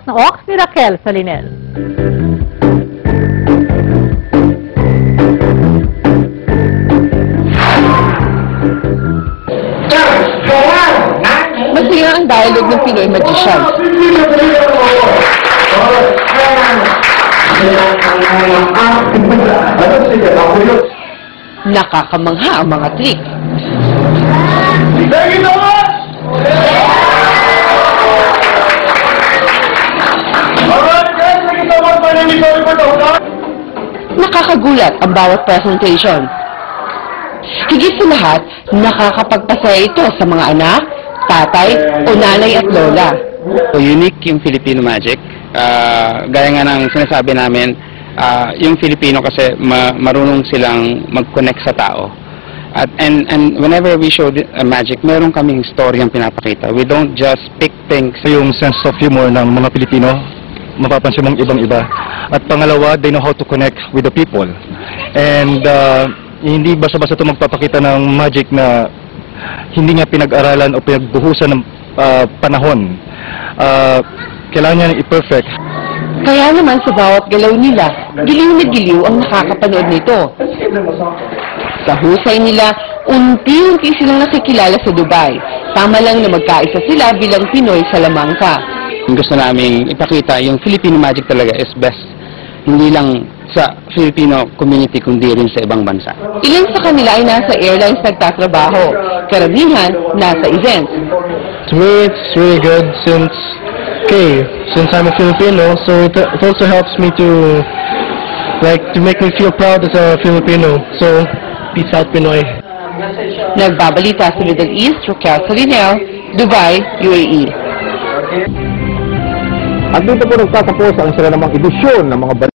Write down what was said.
ng Ox ni Raquel Salinel. Masaya ang dialogue ng Pinoy Magicians. Nakakamangha ang mga tricks. Nakakagulat ang bawat presentation. Higit sa lahat, nakakapagpasaya ito sa mga anak, tatay o nanay at lola. Unique yung Filipino magic. Gaya nga ng sinasabi namin, yung Filipino kasi marunong silang mag-connect sa tao. And whenever we show magic, meron kaming story ang pinapakita. We don't just pick things. Yung sense of humor ng mga Pilipino, mapapansin mong ibang-iba. At pangalawa, they know how to connect with the people. And hindi basta-basta ito magpapakita ng magic na hindi nga pinag-aralan o pinagbuhusan ng panahon. Kailangan niya i-perfect. Kaya naman sa bawat galaw nila, giliw na giliw ang nakakapanood nito. Sa husay nila, unti-unti silang nakikilala sa Dubai. Tama lang na magkaisa sila bilang Pinoy sa Lamangka. Gusto namin ipakita yung Filipino magic talaga is best. Hindi lang sa Filipino community kundi rin sa ibang bansa. Ilan sa kanila ay nasa airlines nagtatrabaho. Karamihan nasa events. To me, it's really good since I'm a Filipino, so it also helps me to make me feel proud as a Filipino. So, peace out, Pinoy. Nagbabalita sa Middle East, Raquel Salinel, Dubai, UAE. At dito po nagtatapos ang isa namang edisyon ng mga